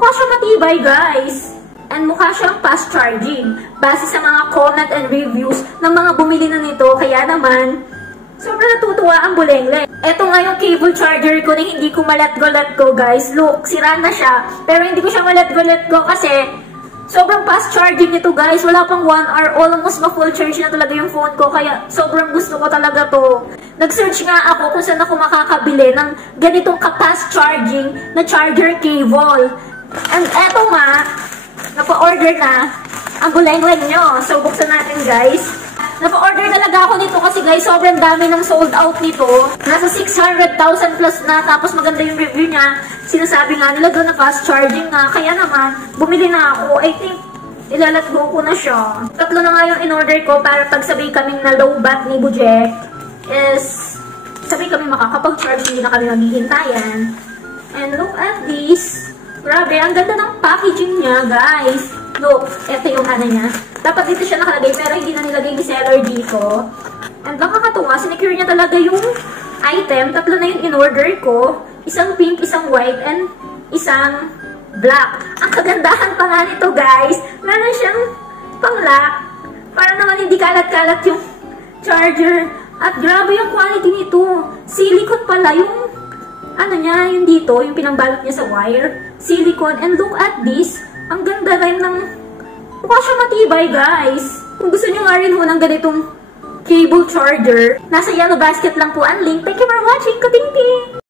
Mukha siyang matibay, guys. And mukha siyang fast charging. Base sa mga comment and reviews ng mga bumili na nito. Kaya naman, sobrang natutuwa ang Bulengle. Ito nga yung cable charger ko na hindi ko malet go, guys. Look, sira na siya. Pero hindi ko siya malet go kasi sobrang fast charging nito, guys. Wala pang 1 hour. Almost ma-full charge na talaga yung phone ko. Kaya sobrang gusto ko talaga to. Nag-search nga ako kung saan ako makakabili ng ganitong ka-fast charging na charger cable. And eto nga, napa-order na ang Bulengle nyo. So, buksan natin, guys. Napa-order talaga ako nito kasi, guys, sobrang dami ng sold out nito. Nasa 600,000 plus na. Tapos maganda yung review niya. Sinasabi nga nila doon na fast charging nga. Kaya naman, bumili na ako. I think, ilalat go ko na siya. Tatlo na nga yung in-order ko para pag sabi kaming na low bat ni Buje is sabi kami makakapag-charge, hindi na kami maghihintayan. And look at this. Grabe, ang ganda ng packaging niya, guys. Look, ito yung ano niya. Dapat dito siya nakalagay, pero hindi na nilagay ni seller dito. And nakakatuwa, sinecure niya talaga yung item. Tatlo na yung in-order ko. Isang pink, isang white, and isang black. Ang kagandahan pa nga nito, guys, meron siyang pang-lock. Para naman hindi kalat-kalat yung charger. At grabe yung quality nito. Silicone pala yung ano niya, yung dito, yung pinangbalot niya sa wire. Silicone. And look at this. Ang ganda rin ng... Mukha siya matibay, guys. Kung gusto nyo nga rin ho ng ganitong cable charger, nasa yellow basket lang po ang link. Thank you for watching. Kating-ting!